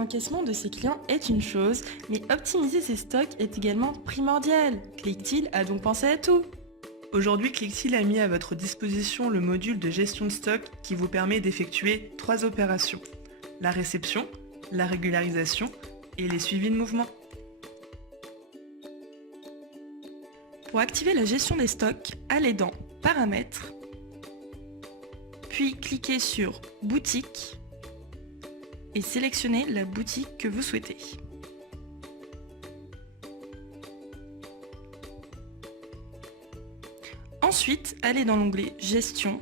L'encaissement de ses clients est une chose, mais optimiser ses stocks est également primordial. Clicktil a donc pensé à tout. Aujourd'hui, Clicktil a mis à votre disposition le module de gestion de stock qui vous permet d'effectuer 3 opérations. La réception, la régularisation et les suivis de mouvement. Pour activer la gestion des stocks, allez dans Paramètres, puis cliquez sur Boutique et sélectionnez la boutique que vous souhaitez. Ensuite, allez dans l'onglet Gestion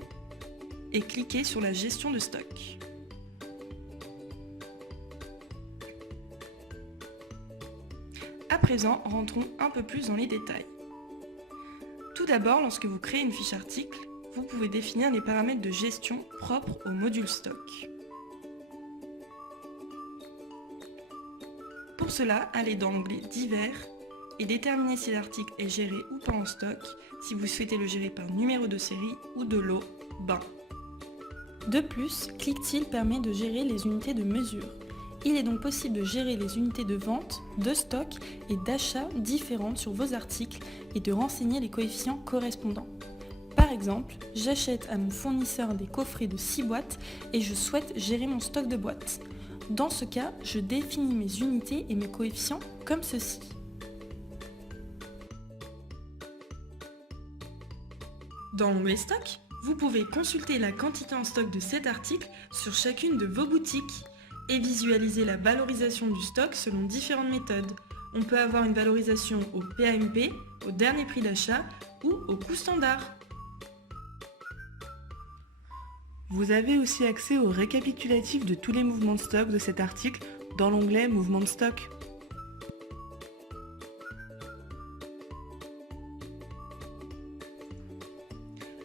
et cliquez sur la gestion de stock. À présent, rentrons un peu plus dans les détails. Tout d'abord, lorsque vous créez une fiche article, vous pouvez définir les paramètres de gestion propres au module stock. Pour cela, allez dans l'onglet Divers et déterminez si l'article est géré ou pas en stock, si vous souhaitez le gérer par numéro de série ou de lot, bain. De plus, Clicktil permet de gérer les unités de mesure. Il est donc possible de gérer les unités de vente, de stock et d'achat différentes sur vos articles et de renseigner les coefficients correspondants. Par exemple, j'achète à mon fournisseur des coffrets de 6 boîtes et je souhaite gérer mon stock de boîtes. Dans ce cas, je définis mes unités et mes coefficients comme ceci. Dans l'onglet Stock, vous pouvez consulter la quantité en stock de cet article sur chacune de vos boutiques et visualiser la valorisation du stock selon différentes méthodes. On peut avoir une valorisation au PAMP, au dernier prix d'achat ou au coût standard. Vous avez aussi accès au récapitulatif de tous les mouvements de stock de cet article dans l'onglet Mouvements de stock.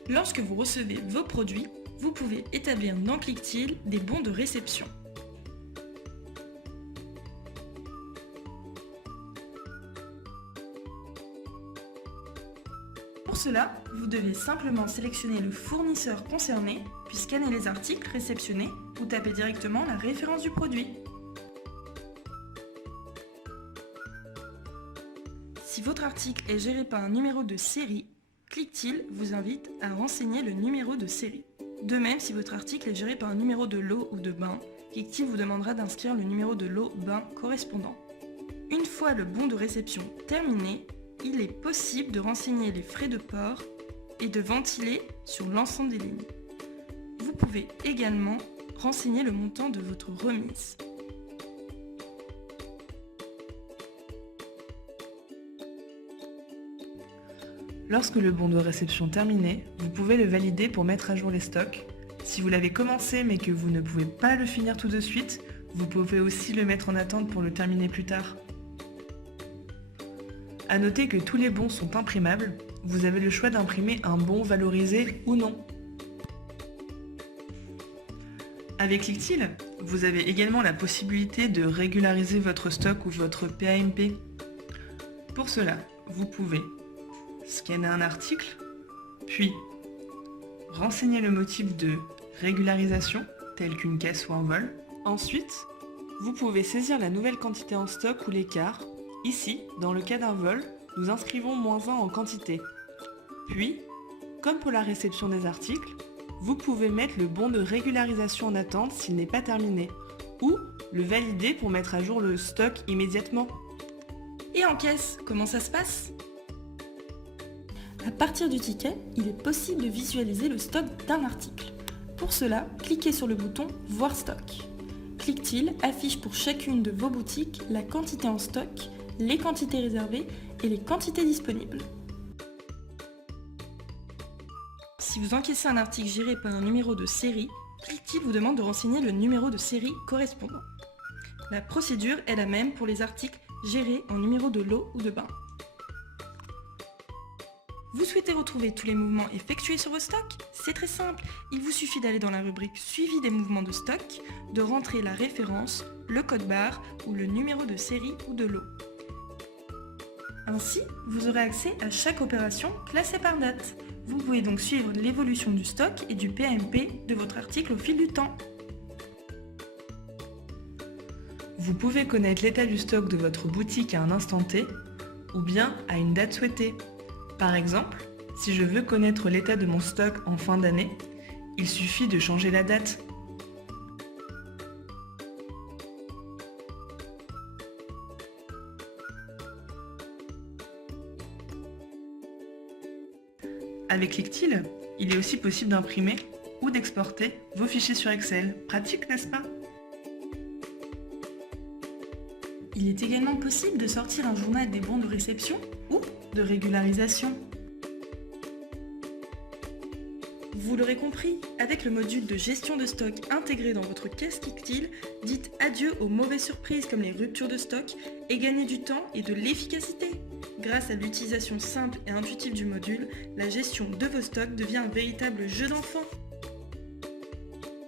Lorsque vous recevez vos produits, vous pouvez établir dans Clicktil des bons de réception. Pour cela, vous devez simplement sélectionner le fournisseur concerné, puis scanner les articles réceptionnés ou taper directement la référence du produit. Si votre article est géré par un numéro de série, Clicktil vous invite à renseigner le numéro de série. De même, si votre article est géré par un numéro de lot ou de bain, Clicktil vous demandera d'inscrire le numéro de lot bain correspondant. Une fois le bon de réception terminé, il est possible de renseigner les frais de port et de ventiler sur l'ensemble des lignes. Vous pouvez également renseigner le montant de votre remise. Lorsque le bon de réception terminé, vous pouvez le valider pour mettre à jour les stocks. Si vous l'avez commencé mais que vous ne pouvez pas le finir tout de suite, vous pouvez aussi le mettre en attente pour le terminer plus tard. A noter que tous les bons sont imprimables, vous avez le choix d'imprimer un bon valorisé ou non. Avec Clicktil, vous avez également la possibilité de régulariser votre stock ou votre PAMP. Pour cela, vous pouvez scanner un article, puis renseigner le motif de régularisation, tel qu'une caisse ou un vol. Ensuite, vous pouvez saisir la nouvelle quantité en stock ou l'écart. Ici, dans le cas d'un vol, nous inscrivons -1 en quantité. Puis, comme pour la réception des articles, vous pouvez mettre le bon de régularisation en attente s'il n'est pas terminé, ou le valider pour mettre à jour le stock immédiatement. Et en caisse, comment ça se passe ? À partir du ticket, il est possible de visualiser le stock d'un article. Pour cela, cliquez sur le bouton « Voir stock ». Clicktil affiche pour chacune de vos boutiques la quantité en stock, les quantités réservées et les quantités disponibles. Si vous encaissez un article géré par un numéro de série, Clicktil vous demande de renseigner le numéro de série correspondant. La procédure est la même pour les articles gérés en numéro de lot ou de bain. Vous souhaitez retrouver tous les mouvements effectués sur vos stocks? C'est très simple, il vous suffit d'aller dans la rubrique Suivi des mouvements de stock, de rentrer la référence, le code barre ou le numéro de série ou de lot. Ainsi, vous aurez accès à chaque opération classée par date. Vous pouvez donc suivre l'évolution du stock et du PAMP de votre article au fil du temps. Vous pouvez connaître l'état du stock de votre boutique à un instant T ou bien à une date souhaitée. Par exemple, si je veux connaître l'état de mon stock en fin d'année, il suffit de changer la date. Avec Clicktil, il est aussi possible d'imprimer ou d'exporter vos fichiers sur Excel. Pratique, n'est-ce pas? Il est également possible de sortir un journal des bons de réception ou de régularisation. Vous l'aurez compris, avec le module de gestion de stock intégré dans votre caisse Clicktil, dites adieu aux mauvaises surprises comme les ruptures de stock et gagnez du temps et de l'efficacité. Grâce à l'utilisation simple et intuitive du module, la gestion de vos stocks devient un véritable jeu d'enfant.